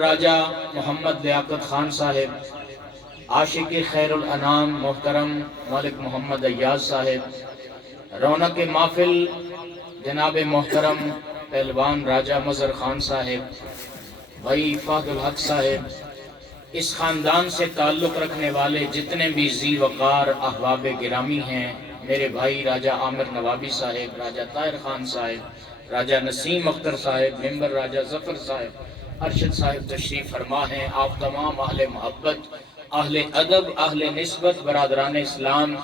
راجہ محمد لیاقت خان صاحب، عاشق خیر الانام محترم ملک محمد ایاز صاحب، رونق محفل جناب محترم پہلوان راجہ مظہر خان صاحب، بھائی فہد الحق صاحب، اس خاندان سے تعلق رکھنے والے جتنے بھی ذی وقار احباب گرامی ہیں، میرے بھائی راجہ عامر نوابی صاحب، راجہ طاہر خان صاحب، راجہ نسیم اختر صاحب، ممبر راجہ ظفر صاحب، ارشد صاحب تشریف فرما ہیں۔ آپ تمام اہل محبت، اہل ادب، اہل نسبت، برادران اسلام،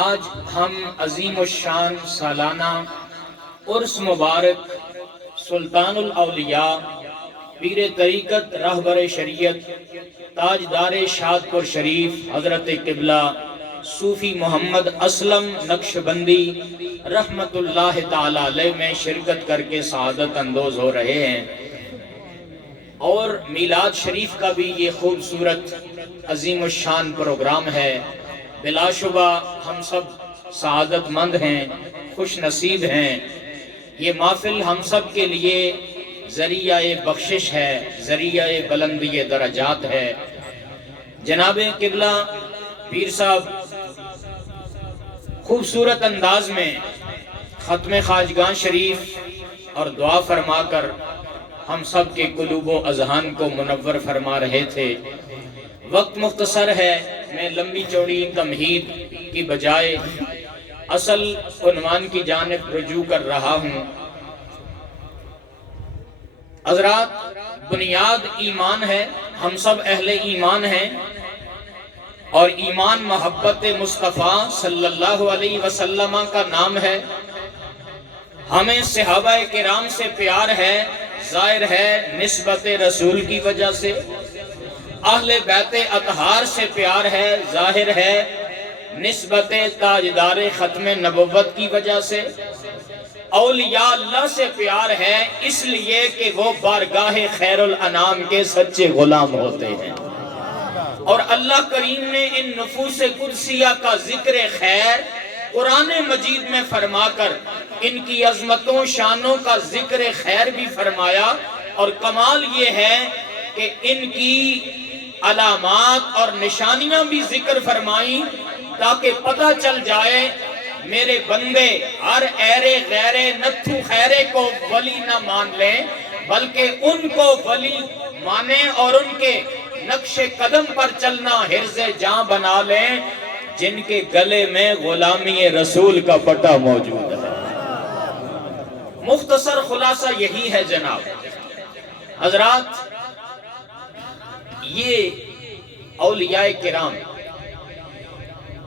آج ہم عظیم الشان سالانہ عرس مبارک سلطان الاولیاء، پیر طریقت، رہبر شریعت، تاجدار شادپور شریف حضرت قبلہ صوفی محمد اسلم نقشبندی رحمت اللہ تعالی علیہ میں شرکت کر کے سعادت اندوز ہو رہے ہیں، اور میلاد شریف کا بھی یہ خوبصورت عظیم الشان پروگرام ہے۔ بلا شبہ ہم سب سعادت مند ہیں، خوش نصیب ہیں۔ یہ محفل ہم سب کے لیے ذریعہ بخشش ہے، ذریعہ بلندی درجات ہے۔ جناب قبلہ پیر صاحب خوبصورت انداز میں ختم خواجگان شریف اور دعا فرما کر ہم سب کے قلوب و اذہان کو منور فرما رہے تھے۔ وقت مختصر ہے، میں لمبی چوڑی تمہید کی بجائے اصل عنوان کی جانب رجوع کر رہا ہوں۔ حضرات، بنیاد ایمان ہے، ہم سب اہل ایمان ہیں، اور ایمان محبت مصطفیٰ صلی اللہ علیہ وسلم کا نام ہے۔ ہمیں صحابہ کرام سے پیار ہے، ظاہر ہے نسبت رسول کی وجہ سے۔ اہل بیت اطہار سے پیار ہے، ظاہر ہے نسبت تاجدار ختم نبوت کی وجہ سے۔ اولیاء اللہ سے پیار ہے اس لیے کہ وہ بارگاہ خیر الانام کے سچے غلام ہوتے ہیں، اور اللہ کریم نے ان نفوس قدسیہ کا ذکر خیر قرآن مجید میں فرما کر ان کی عظمتوں شانوں کا ذکر خیر بھی فرمایا، اور کمال یہ ہے کہ ان کی علامات اور نشانیاں بھی ذکر فرمائیں، تاکہ پتہ چل جائے میرے بندے ہر ایرے غیرے نتھو خیرے کو ولی نہ مان لیں، بلکہ ان کو ولی مانیں اور ان کے نقش قدم پر چلنا حرز جاں بنا لیں، جن کے گلے میں غلامی رسول کا پٹا موجود ہے۔ مختصر خلاصہ یہی ہے جناب۔ حضرات، یہ اولیاء کرام،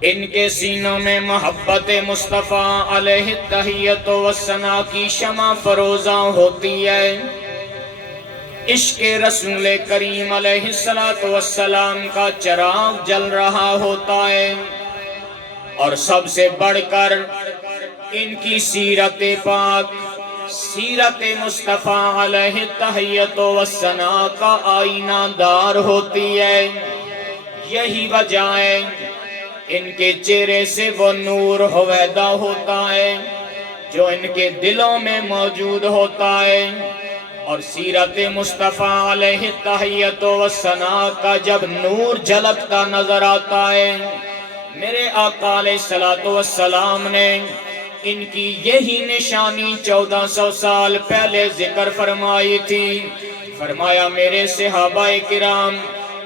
ان کے سینوں میں محبت مصطفیٰ علیہ التحیت والثناء کی شمع فروزاں ہوتی ہے، عشق رسول کریم علیہ السلام کا چراغ جل رہا ہوتا ہے، اور سب سے بڑھ کر ان کی سیرت پاک، سیرت مصطفیٰ علیہ التحیت والثناء کا آئینہ دار ہوتی ہے۔ یہی وجہ ہے ان کے چہرے سے وہ نور ہویدا ہوتا ہے جو ان کے دلوں میں موجود ہوتا ہے، اور سیرت مصطفیٰ علیہ التحیت والثناء کا جب نور جھلکتا نظر آتا ہے، میرے آقا علیہ السلام نے ان کی یہی نشانی 1400 سال پہلے ذکر فرمائی تھی۔ فرمایا میرے صحابہ کرام،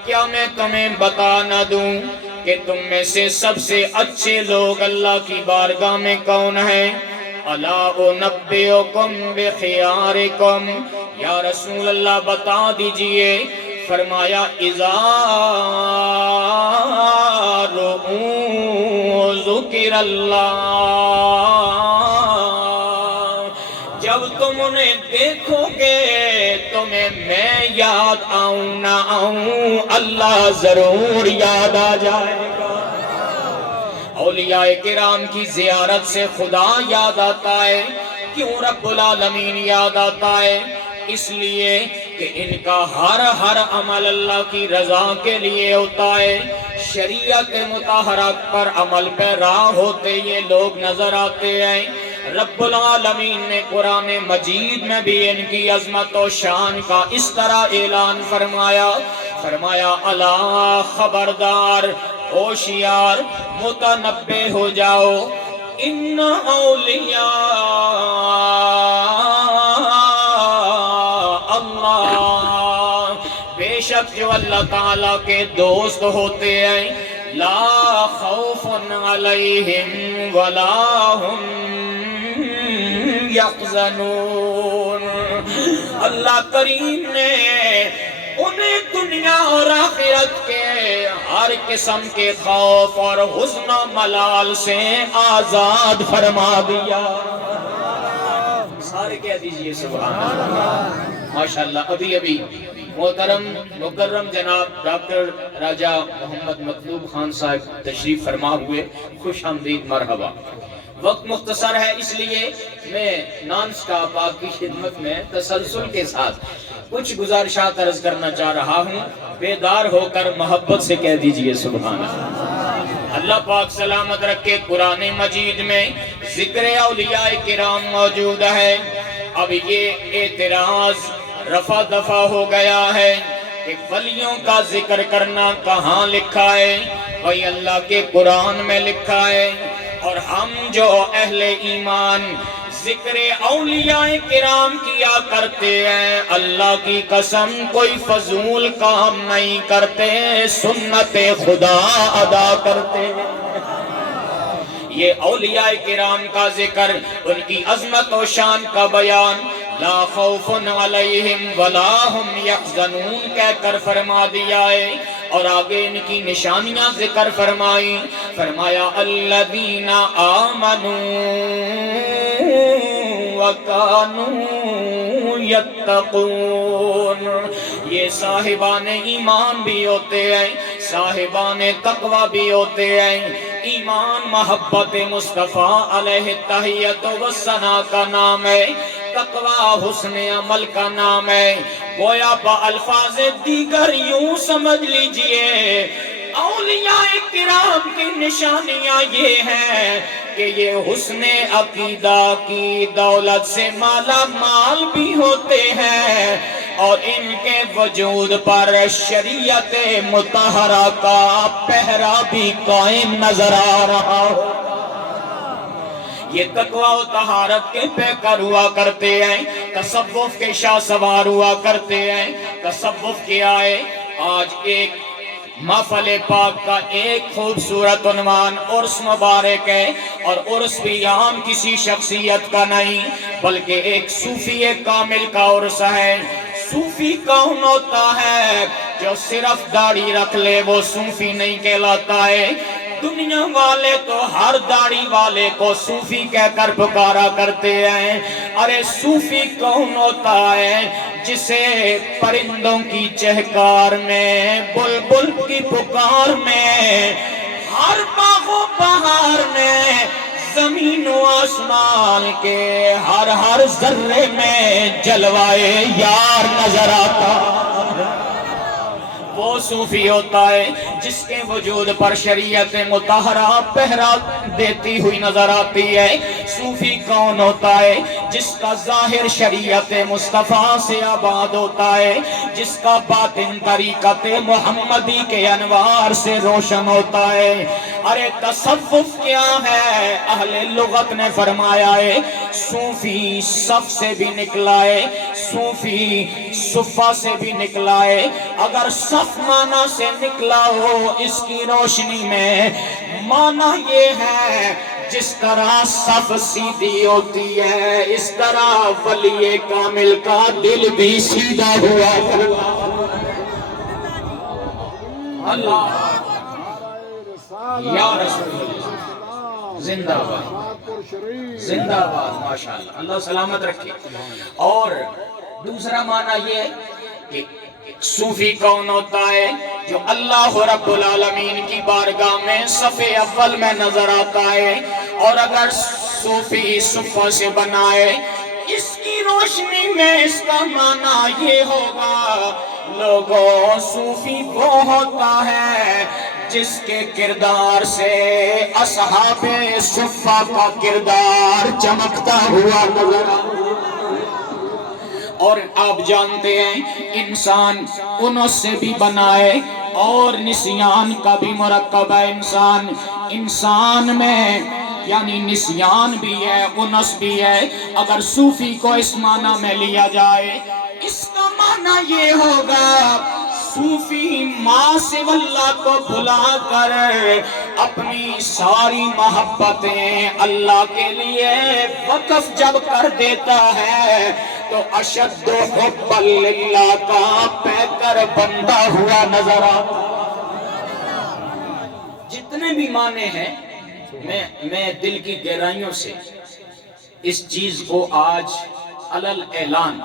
کیا میں تمہیں بتا نہ دوں کہ تم میں سے سب سے اچھے لوگ اللہ کی بارگاہ میں کون ہیں؟ الا انبئکم بخیارکم، یا رسول اللہ بتا دیجئے۔ فرمایا اذا رؤوا ذکر اللہ، جب تم انہیں دیکھو گے تمہیں میں یاد آؤں نہ آؤں، اللہ ضرور یاد آ جائے گا۔ اولیاء کرام کی زیارت سے خدا یاد آتا ہے۔ کیوں رب العالمین یاد آتا ہے؟ اس لیے کہ ان کا ہر عمل اللہ کی رضا کے لیے ہوتا ہے۔ شریعت مطہرہ پر عمل پیرا ہوتے یہ لوگ نظر آتے ہیں۔ رب العالمین نے قرآن مجید میں بھی ان کی عظمت و شان کا اس طرح اعلان فرمایا، فرمایا الا خبردار، ہوشیار، متنبہ ہو جاؤ، ان اولیاء اللہ، بے شک جو اللہ تعالیٰ کے دوست ہوتے ہیں، لا خوف علیہم ولا ہم یحزنون، اللہ کریم نے انہیں دنیا اور آخرت کے ہر قسم کے خوف اور حزن و ملال سے آزاد فرما دیا۔ سارے کہہ دیجئے سبحان اللہ۔ ماشاءاللہ، ابھی ابھی محترم مکرم جناب ڈاکٹر راجہ محمد مطلوب خان صاحب تشریف فرما ہوئے، خوش آمدید، مرحبا۔ وقت مختصر ہے، اس لیے میں نان سٹاپ آپ کی خدمت میں تسلسل کے ساتھ کچھ گزارشات عرض کرنا چاہ رہا ہوں، بیدار ہو کر محبت سے کہہ دیجئے سبحان اللہ۔ اللہ پاک سلامت رکھے، قرآن مجید میں ذکر اولیاء کرام موجود ہے۔ اب یہ اعتراض رفع دفع ہو گیا ہے کہ ولیوں کا ذکر کرنا کہاں لکھا ہے؟ وہی اللہ کے قرآن میں لکھا ہے، اور ہم جو اہل ایمان ذکر اولیاء کرام کیا کرتے ہیں، اللہ کی قسم کوئی فضول کام نہیں کرتے، سنت خدا ادا کرتے ہیں۔ یہ اولیاء کرام کا ذکر، ان کی عظمت و شان کا بیان، لا خوف علیہم ولا ہم یحزنون کہہ کر فرما دیا ہے، اور آگے ان کی نشانیاں ذکر فرمائی، فرمایا الذین آمنوا وَكَانُوا يَتَّقُونَ، یہ صاحبان ایمان بھی ہوتے ہیں، صاحبان تقوی بھی ہوتے ہیں۔ ایمان محبت مصطفیٰ علیہ التحیۃ والثناء کا نام ہے، تقوی حسن عمل کا نام ہے۔ گویا با الفاظ دیگر یوں سمجھ لیجئے، اولیاء کرام کی نشانیاں یہ ہیں کہ یہ حسن عقیدہ کی دولت سے مالا مال بھی ہوتے ہیں، اور ان کے وجود پر شریعت مطہرہ کا پہرا بھی قائم نظر آ رہا ہو۔ یہ تقوی و طہارت کے پیکر ہوا کرتے ہیں، تصوف کے شاہ سوار ہوا کرتے ہیں۔ تصوف کیا ہے؟ آج ایک محفل پاک کا ایک خوبصورت عنوان عرس مبارک ہے، اور عرس بھی عام کسی شخصیت کا نہیں بلکہ ایک صوفی کامل کا عرس ہے۔ صوفی کون ہوتا ہے؟ جو صرف داڑھی رکھ لے وہ صوفی نہیں کہلاتا ہے۔ دنیا والے تو ہر داڑھی والے کو صوفی کہہ کر پکارا کرتے ہیں۔ ارے صوفی کون ہوتا ہے؟ جسے پرندوں کی چہکار میں، بلبل کی پکار میں، ہر باغ و بہار میں، زمین و آسمان کے ہر ذرے میں جلوائے یار نظر آتا، وہ صوفی ہوتا ہے جس کے وجود پر شریعت مطہرہ پہرا دیتی ہوئی نظر آتی ہے۔ صوفی کون ہوتا ہے؟ جس کا ظاہر شریعت مصطفیٰ سے آباد ہوتا ہے، جس کا باطن طریقت محمدی کے انوار سے روشن ہوتا ہے۔ ارے تصوف کیا ہے؟ اہل لغت نے فرمایا ہے صوفی صف سے بھی نکلا ہے، صوفی صفہ سے بھی نکلا ہے۔ اگر صف معنی سے نکلا ہو اس کی روشنی میں، معنی یہ ہے جس طرح صف سیدھی ہوتی ہے اس طرح ولی کامل کا دل بھی سیدھا ہوا اللہ یا رسول اللہ، زندہ باد زندہ باد، ماشاءاللہ، اللہ سلامت رکھے۔ اور دوسرا معنی یہ کہ صوفی کون ہوتا ہے؟ جو اللہ رب العالمین کی بارگاہ میں صف اول میں نظر آتا ہے، اور اگر صوفی صفہ سے بنائے اس کی روشنی میں اس کا معنی یہ ہوگا، لوگوں صوفی وہ ہوتا ہے جس کے کردار سے اصحاب صفہ کا کردار چمکتا ہوا نظر اور آپ جانتے ہیں انسان انس سے بھی بنائے اور نسیان کا بھی مرکب ہے انسان میں یعنی نسیان بھی ہے انس بھی ہے اگر صوفی کو اس معنی میں لیا جائے اس کا معنی یہ ہوگا صوفی ماں سے اللہ کو بھلا کر اپنی ساری محبتیں اللہ کے لیے وقف جب کر دیتا ہے تو اشد حب للہ کا پیکر بندہ ہوا نظر آتا جتنے بھی معنی ہیں میں دل کی گہرائیوں سے اس چیز کو آج علل اعلان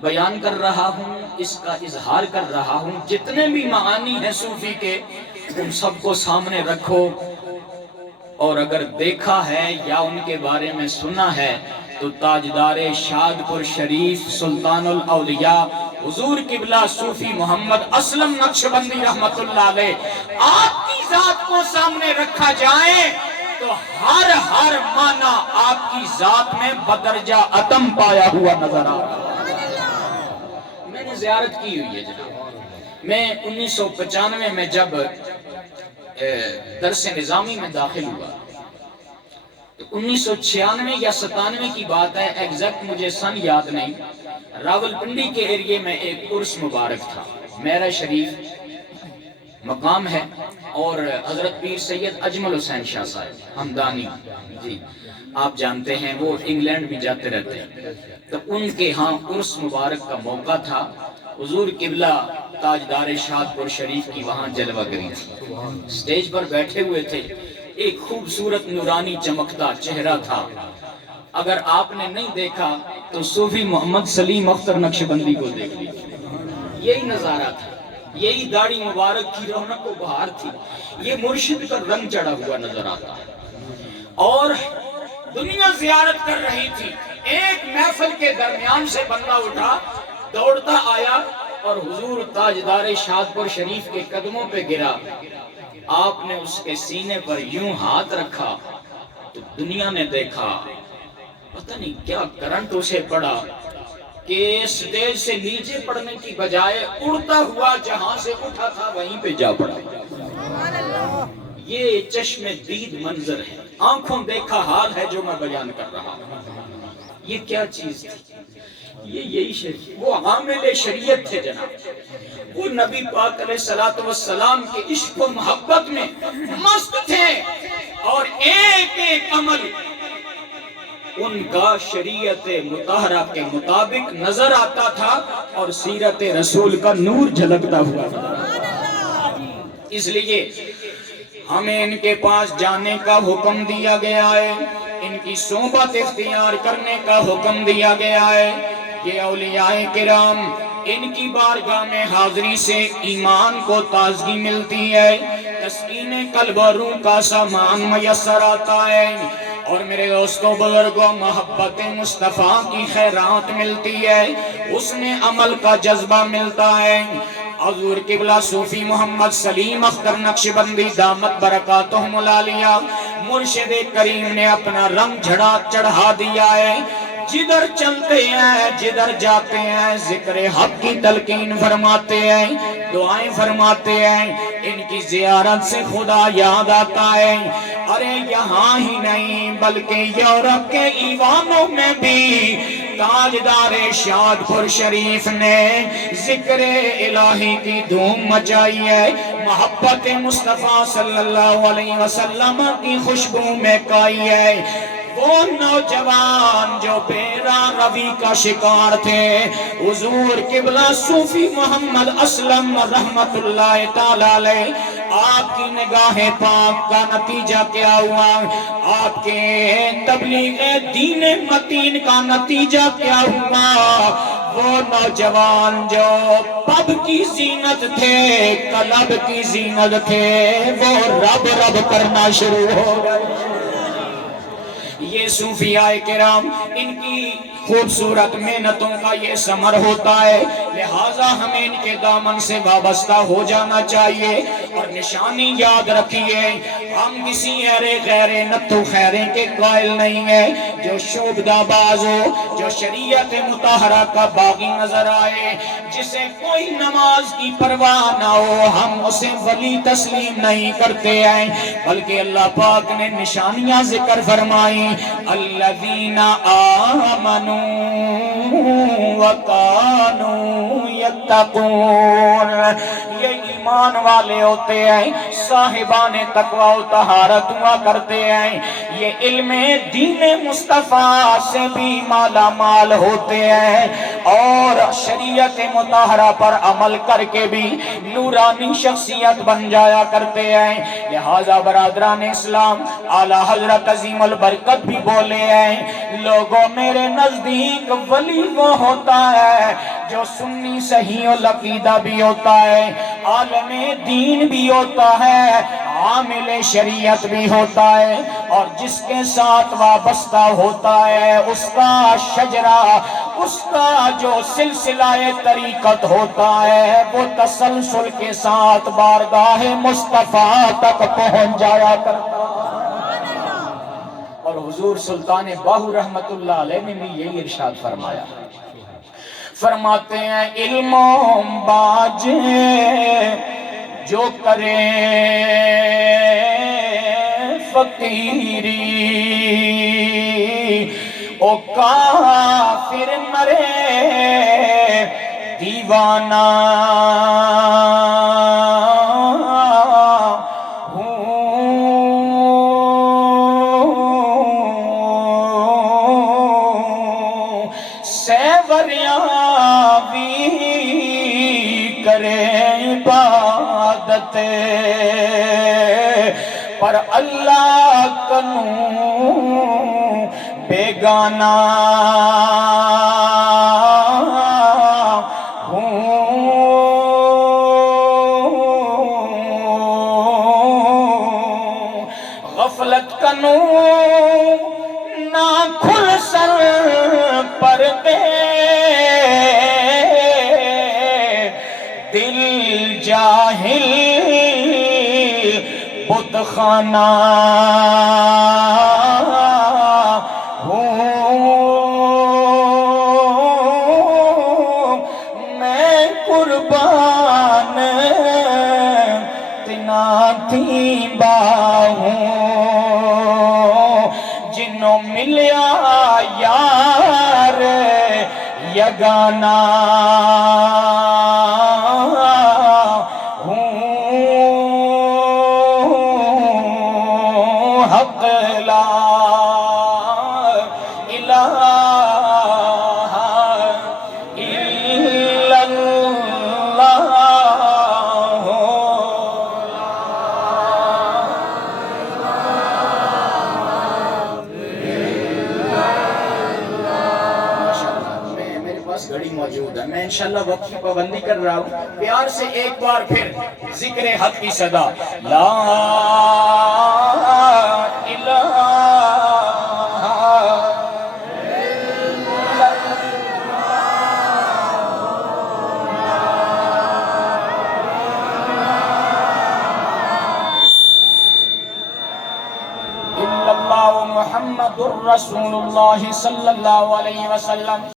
بیان کر رہا ہوں اس کا اظہار کر رہا ہوں جتنے بھی معانی ہیں صوفی کے ان سب کو سامنے رکھو اور اگر دیکھا ہے یا ان کے بارے میں سنا ہے تو تاجدار شادپور شریف سلطان الاولیاء حضور قبلہ صوفی محمد اسلم نقشبندی رحمت اللہ علیہ آپ کی ذات کو سامنے رکھا جائے تو ہر معنی آپ کی ذات میں بدرجہ عدم پایا ہوا نظر آ رہا میں نے زیارت کی ہوئی ہے جناب میں 1995 میں جب درس نظامی میں داخل ہوا 1996 یا 97 کی بات ہے ایگزیکٹ مجھے سن یاد نہیں راولپنڈی کے ایریے میں ایک عرس مبارک تھا میرا شریف مقام ہے اور حضرت پیر سید اجمل حسین شاہ صاحب ہمدانی جی آپ جانتے ہیں وہ انگلینڈ بھی جاتے رہتے ہیں تو ان کے ہاں عرس مبارک کا موقع تھا حضور قبلہ تاجدار شادپور شریف کی وہاں جلوہ گری تھی سٹیج پر بیٹھے ہوئے تھے ایک خوبصورت نورانی چمکتا چہرہ تھا اگر آپ نے نہیں دیکھا تو صوفی محمد سلیم اختر نقشبندی کو دیکھ لیجیے یہی نظارہ تھا یہی داڑھی مبارک کی رونق و بہار تھی یہ مرشد کا رنگ چڑھا ہوا نظر آتا ہے اور دنیا زیارت کر رہی تھی ایک محفل کے درمیان سے بندہ اٹھا دوڑتا آیا اور حضور تاجدار شادپور شریف کے قدموں پہ گرا آپ نے اس کے سینے پر یوں ہاتھ رکھا تو دنیا نے دیکھا پتہ نہیں کیا کرنٹ اسے پڑا کہ سٹیج سے نیچے پڑنے کی بجائے اڑتا ہوا جہاں سے اٹھا تھا وہیں پہ جا پڑا یہ چشم دید منظر ہے آنکھوں دیکھا حال ہے جو میں بیان کر رہا ہوں یہ کیا چیز تھی یہی شریعت وہ عامل شریعت تھے جناب وہ نبی پاک علیہ السلام کے عشق و محبت میں مست تھے اور ایک ایک عمل ان کا شریعت مطہرہ کے مطابق نظر آتا تھا اور سیرت رسول کا نور جھلکتا ہوا تھا اس لیے ہمیں ان کے پاس جانے کا حکم دیا گیا ہے ان کی صحبت اختیار کرنے کا حکم دیا گیا ہے یہ اولیاء کرام ان کی بارگاہ میں حاضری سے ایمان کو تازگی ملتی ہے تسکین قلب و روح کا سامان میسر آتا ہے اور میرے دوستوں بزرگوں محبت مصطفیٰ کی خیرات ملتی ہے اس میں عمل کا جذبہ ملتا ہے حضور قبلہ صوفی محمد سلیم اختر نقشبندی دامت برکاتہم العالیہ مرشد کریم نے اپنا رنگ چڑھا دیا ہے جدھر چلتے ہیں جدھر جاتے ہیں ذکر حق کی تلقین فرماتے ہیں دعائیں فرماتے ہیں ان کی زیارت سے خدا یاد آتا ہے ارے یہاں ہی نہیں بلکہ یورپ کے ایوانوں میں بھی تاجدار شادپور شریف نے ذکر الہی کی دھوم مچائی ہے محبت مصطفیٰ صلی اللہ علیہ وسلم کی خوشبو میں کائی ہے وہ نوجوان جو بیرا روی کا شکار تھے حضور قبلہ صوفی محمد اسلم رحمت اللہ تعالی علیہ آپ کی نگاہ پاک کا نتیجہ کیا ہوا آپ کے تبلیغ دین متین کا نتیجہ کیا ہوا وہ نوجوان جو پب کی زینت تھے کلب کی زینت تھے وہ رب رب کرنا شروع ہو گئے یہ صوفیاء کرام ان کی خوبصورت محنتوں کا یہ ثمر ہوتا ہے، لہٰذا ہمیں ان کے دامن سے وابستہ ہو جانا چاہیے۔ اور نشانی یاد رکھیے، ہم کسی غیر نتو خیرے کے قائل نہیں ہیں جو شعبدہ باز ہو، جو شریعت مطہرہ کا باغی نظر آئے، جسے کوئی نماز کی پرواہ نہ ہو، ہم اسے ولی تسلیم نہیں کرتے ہیں، بلکہ اللہ پاک نے نشانیاں ذکر فرمائی، الذین آمنوا وکانوا یتقون، یہ ایمان والے ہوتے ہیں، صاحبان تقوی و طہارت ہوا کرتے ہیں، یہ علم دین مصطفیٰ سے بھی مالا مال ہوتے ہیں، اور شریعت مطہرہ پر عمل کر کے بھی نورانی شخصیت بن جایا کرتے ہیں۔ لہذا برادران اسلام، اعلیٰ حضرت عظیم البرکت بھی بولے ہیں، لوگوں میرے نزدیک ولی وہ ہوتا ہے جو سنی صحیح العقیدہ بھی ہوتا ہے، عالم دین بھی ہوتا ہے، عامل شریعت بھی ہوتا ہے، اور جس کے ساتھ وابستہ ہوتا ہے اس کا شجرہ، اس کا جو سلسلہ طریقت ہوتا ہے وہ تسلسل کے ساتھ بارگاہ مصطفیٰ تک پہنچ جایا کرتا ہے۔ اور حضور سلطان باہو رحمت اللہ علیہ نے بھی یہی ارشاد فرمایا، فرماتے ہیں علم باج جو کرے فقیری، او کافر مرے دیوانہ، کرے عبادت پر اللہ کنوں بیگانہ غفلت کنوں نہ کھل سر پر دے، دل جاہل بت خانہ ہوں، میں قربان تنا تھی باہوں، جنوں ملیا یار یگانہ حق لا الہ الا اللہ۔ میرے پاس گھڑی موجود ہے، میں انشاءاللہ وقت کی پابندی کر رہا ہوں، پیار سے ایک بار پھر ذکر حق کی صدا، لا الہ الا اللہ محمد الرسول اللہ صلی اللہ علیہ وسلم۔